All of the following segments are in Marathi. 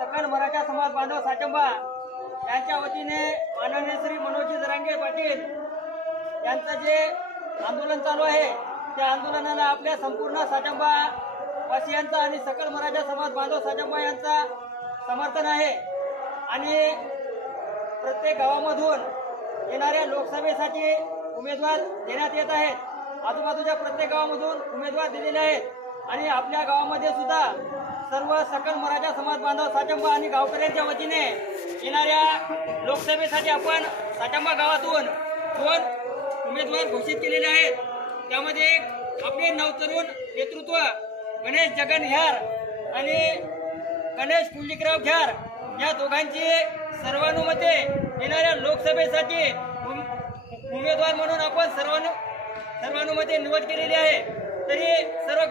सकल मराठा समाज बांधव साचंबा यांच्या वतीने माननीय श्री मनोज जरांगे पाटील यांचं जे आंदोलन चालू आहे त्या आंदोलनाला आपल्या संपूर्ण साचंबा वासियांचा आणि सकल मराठा समाज बांधव साचंबा यांचा समर्थन आहे। आणि प्रत्येक गावामधून येणाऱ्या लोकसभेसाठी उमेदवार देण्यात येत आहेत। आजूबाजूच्या प्रत्येक गावामधून उमेदवार दिलेले आहेत आणि आपल्या गावामध्ये सुद्धा सर्व सकल मराठा समाज बांधव साचंबा आणि गावकऱ्यांच्या वतीने येणाऱ्या लोकसभेसाठी आपण साचंबा गावातून 2 उमेदवार घोषित केलेले आहेत। त्यामध्ये आपले नवतरुण नेतृत्व गणेश जगन ह्यार आणि गणेश पुंडलिकराव ह्यार या दोघांची सर्वानुमते येणाऱ्या लोकसभेसाठी उमेदवार म्हणून आपण सर्वानुमते निवड केलेली आहे। तरी सर्व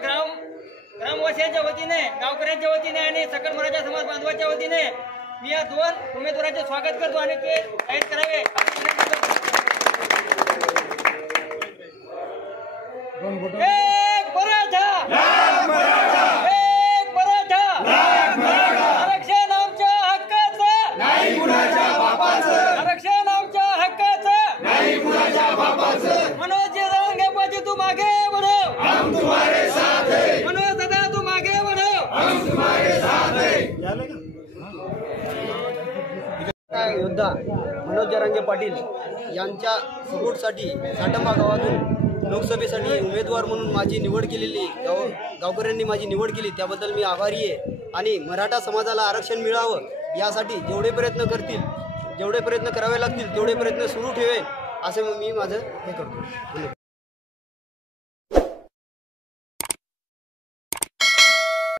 ग्रामवासियांच्या वतीने गावकऱ्यांच्या वतीने आणि सकल मराठा समाज बांधवांच्या वतीने मी या 2 उमेदवारांचे स्वागत करतो आणि ते जाहीर करावे। एक मराठा आरक्षण आमच्या हक्काचं नाही कुणाच्या बापाचं, आरक्षण आमच्या हक्काचं नाही कुणाच्या बापाचं। मनोज जरांगे पाटील तू मागे बढ़ो, हम तुम्हारे साथ हैं। मनोज दादा तू मागे बढ़ो, हम तुम्हारे साथ हैं। योद्धा मनोज जरांगे पाटील यांच्या सपोर्टसाठी साटंबा गावातून लोकसभेसाठी उमेदवार म्हणून माझी निवड केलेली गावकऱ्यांनी माझी निवड केली त्याबद्दल मी आभारी आहे। आणि मराठा समाजाला आरक्षण मिळावं यासाठी जेवढे प्रयत्न करावे लागतील तेवढे प्रयत्न सुरू ठेवेन असे मी माझं हे करतो।